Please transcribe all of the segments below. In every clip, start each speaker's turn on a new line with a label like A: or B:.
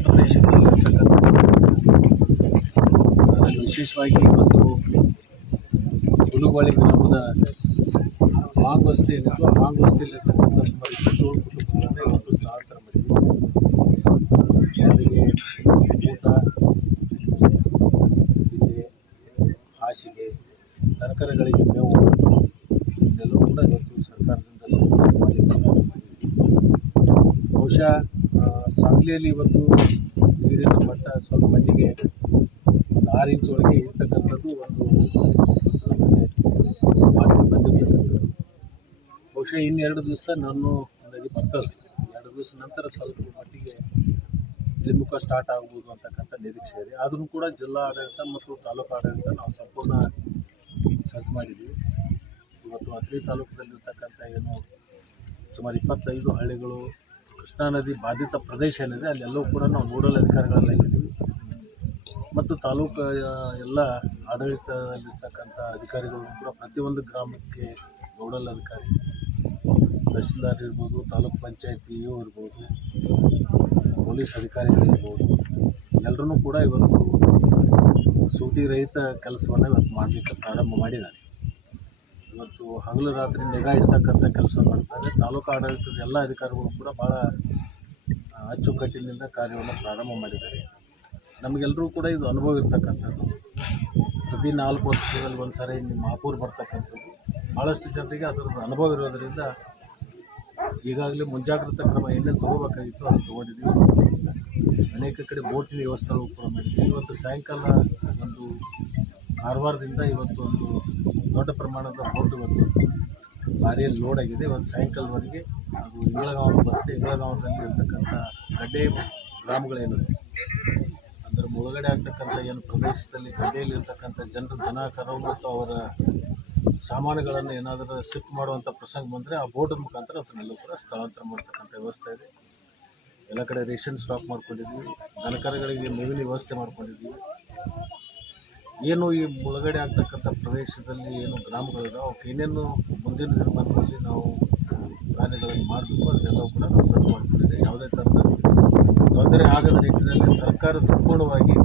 A: ಪ್ರದೇಶಗಳಲ್ಲಿರ್ತಕ್ಕಂಥ ಅದರಲ್ಲಿ ವಿಶೇಷವಾಗಿ ಮತ್ತು ಹುಲುಬಾಳಿ ಗ್ರಾಮದ ಮಾಂಗೋಸ್ತಿ ಏನಿತ್ತು ಆ ಮಾಂಗೋಸ್ತಿಯಲ್ಲಿರ್ತಕ್ಕಂಥ ಸುಮಾರು ಇಪ್ಪತ್ತೇಳು ಕುಟುಂಬಗಳನ್ನೇ ಅವರಿಗೆ ಊಟ ಹಾಸಿಗೆ, ತರಕಾರಿಗಳಿಗೆ ಮೇವು ಇದೆಲ್ಲವೂ ಕೂಡ ಇವತ್ತು ಸರ್ಕಾರದಿಂದ ಮಾಡಿ. ಬಹುಶಃ ಸಾಂಗ್ಲಿಯಲ್ಲಿ ಇವತ್ತು ನೀರಿನ ಮಟ್ಟ ಸ್ವಲ್ಪ ಮಟ್ಟಿಗೆ ಒಂದು ಆರು ಇಂಚ್ ಒಳಗೆ ಇರ್ತಕ್ಕಂಥದ್ದು ಒಂದು ಬಾಕಿ ಬಂದಿರ್ತಕ್ಕಂಥದ್ದು. ಬಹುಶಃ ಇನ್ನೆರಡು ದಿವಸ ನಾನು ನದಿ ಬರ್ತದೆ ಎರಡು ದಿವಸ ನಂತರ ಸ್ವಲ್ಪ ಮಟ್ಟಿಗೆ ಇಳಿಮುಖ ಸ್ಟಾರ್ಟ್ ಆಗ್ಬೋದು ಅಂತಕ್ಕಂಥ ನಿರೀಕ್ಷೆ ಇದೆ. ಆದರೂ ಕೂಡ ಜಿಲ್ಲಾ ಆಡಳಿತ ಮತ್ತು ತಾಲೂಕು ಆಡಳಿತ ನಾವು ಸಂಪೂರ್ಣ ಸಜ್ಜು ಮಾಡಿದ್ದೀವಿ. ಇವತ್ತು ಅತ್ರಿ ತಾಲೂಕಿನಲ್ಲಿರ್ತಕ್ಕಂಥ ಏನು ಸುಮಾರು ಇಪ್ಪತ್ತೈದು ಹಳ್ಳಿಗಳು ಕೃಷ್ಣಾ ನದಿ ಬಾಧಿತ ಪ್ರದೇಶ ಏನಿದೆ ಅಲ್ಲೆಲ್ಲವೂ ಕೂಡ ನಾವು ನೋಡಲ್ ಅಧಿಕಾರಿಗಳನ್ನ ಇಟ್ಟಿದ್ದೀವಿ. ಮತ್ತು ತಾಲೂಕು ಎಲ್ಲ ಆಡಳಿತದಲ್ಲಿರ್ತಕ್ಕಂಥ ಅಧಿಕಾರಿಗಳು ಕೂಡ ಪ್ರತಿಯೊಂದು ಗ್ರಾಮಕ್ಕೆ ನೋಡಲ್ ಅಧಿಕಾರಿ, ತಹಶೀಲ್ದಾರ್ ಇರ್ಬೋದು, ತಾಲೂಕು ಪಂಚಾಯತಿ ಇ ಇರ್ಬೋದು, ಪೊಲೀಸ್ ಅಧಿಕಾರಿಗಳಿರ್ಬೋದು ಎಲ್ಲರೂ ಕೂಡ ಇವತ್ತು ಸೂಟಿ ರಹಿತ ಕೆಲಸವನ್ನು ಇವತ್ತು ಮಾಡಲಿಕ್ಕೆ ಪ್ರಾರಂಭ ಮಾಡಿದ್ದಾರೆ. ಇವತ್ತು ಹಗಲು ರಾತ್ರಿ ನಿಗಾ ಇಡ್ತಕ್ಕಂಥ ಕೆಲಸ ಮಾಡ್ತಾರೆ. ತಾಲೂಕು ಆಡಳಿತದ ಎಲ್ಲ ಅಧಿಕಾರಿಗಳು ಕೂಡ ಭಾಳ ಅಚ್ಚುಕಟ್ಟಿನಿಂದ ಕಾರ್ಯವನ್ನು ಪ್ರಾರಂಭ ಮಾಡಿದ್ದಾರೆ. ನಮಗೆಲ್ಲರೂ ಕೂಡ ಇದು ಅನುಭವ ಇರ್ತಕ್ಕಂಥದ್ದು. ಪ್ರತಿ ನಾಲ್ಕು ವರ್ಷದಲ್ಲಿ ಒಂದು ಸಾರಿ ನಿಮ್ಮ ಮಹಾಪೂರ್ ಬರ್ತಕ್ಕಂಥದ್ದು. ಭಾಳಷ್ಟು ಜನರಿಗೆ ಅದರ ಅನುಭವ ಇರೋದರಿಂದ ಈಗಾಗಲೇ ಮುಂಜಾಗ್ರತಾ ಕ್ರಮ ಏನೇನು ತೊಗೋಬೇಕಾಗಿತ್ತು ಅದನ್ನು ತೊಗೊಂಡಿದ್ದೀವಿ. ಅನೇಕ ಕಡೆ ಬೋಟಿನ ವ್ಯವಸ್ಥೆಗಳು ಕೂಡ ಮಾಡಿದ್ದೀವಿ. ಇವತ್ತು ಸಾಯಂಕಾಲ ಒಂದು ಕಾರವಾರದಿಂದ ಇವತ್ತು ಒಂದು ದೊಡ್ಡ ಪ್ರಮಾಣದ ಬೋಟ್ ಬಂದು ಲಾರಿಯಲ್ಲಿ ಲೋಡ್ ಆಗಿದೆ. ಇವತ್ತು ಸಾಯಂಕಾಲವರೆಗೆ ಅದು ಇಂಗಳಗಾಂವ ಬರುತ್ತೆ. ಇಂಗಳಗಾಂವದಲ್ಲಿ ಇರ್ತಕ್ಕಂಥ ಗಡ್ಡೆ ಗ್ರಾಮಗಳೇನಿದೆ ಅಂದರೆ ಮುಳುಗಡೆ ಆಗ್ತಕ್ಕಂಥ ಏನು ಪ್ರದೇಶದಲ್ಲಿ ಗಡ್ಡೆಯಲ್ಲಿ ಇರ್ತಕ್ಕಂಥ ಜನರು ದನ, ಕರು ಮತ್ತು ಅವರ ಸಾಮಾನುಗಳನ್ನು ಏನಾದರೂ ಶಿಫ್ಟ್ ಮಾಡುವಂಥ ಪ್ರಸಂಗ ಬಂದರೆ ಆ ಬೋಟಿನ ಮುಖಾಂತರ ಅದನ್ನೆಲ್ಲ ಕೂಡ ಸ್ಥಳಾಂತರ ಮಾಡ್ತಕ್ಕಂಥ ವ್ಯವಸ್ಥೆ ಇದೆ. ಎಲ್ಲ ಕಡೆ ರೇಷನ್ ಸ್ಟಾಕ್ ಮಾಡ್ಕೊಂಡಿದ್ದೀವಿ ದನಕರಗಳಿಗೆ ಮೇವಿನ ವ್ಯವಸ್ಥೆ ಮಾಡ್ಕೊಂಡಿದ್ದೀವಿ ಏನು ಈ ಮುಳುಗಡೆ ಆಗ್ತಕ್ಕಂಥ ಪ್ರದೇಶದಲ್ಲಿ ಏನು ಗ್ರಾಮಗಳಿದಾವೆ ಅವಕ್ಕೆ ಏನೇನು ಮುಂದಿನ ದಿನಮಾನಗಳಲ್ಲಿ ನಾವು ಕಾರ್ಯಗಳನ್ನು ಮಾಡಬೇಕು ಅದನ್ನೆಲ್ಲವೂ ಕೂಡ ನಾವು ಸಜ್ಜು ಮಾಡಿಕೊಂಡಿದೆ ಯಾವುದೇ ಥರದ ತೊಂದರೆ ಆಗದ ನಿಟ್ಟಿನಲ್ಲಿ ಸರ್ಕಾರ ಸಂಪೂರ್ಣವಾಗಿ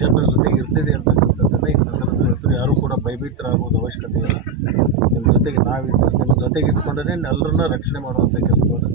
A: ಜನರ ಜೊತೆಗೆ ಇರ್ತಿದೆ ಅಂತಕ್ಕಂಥದ್ದನ್ನು ಈ ಸಂದರ್ಭದಲ್ಲಿ ಹೇಳ್ತಾರೆ. ಯಾರೂ ಕೂಡ ಭಯಭೀತರಾಗುವುದು ಅವಶ್ಯಕತೆ ಇಲ್ಲ. ನಿಮ್ಮ ಜೊತೆಗೆ ನಾವಿದ್ದೀವಿ, ನಿಮ್ಮ ಜೊತೆಗೆ ಇದ್ಕೊಂಡೇ ಎಲ್ಲರನ್ನ ರಕ್ಷಣೆ ಮಾಡುವಂಥ ಕೆಲಸವನ್ನು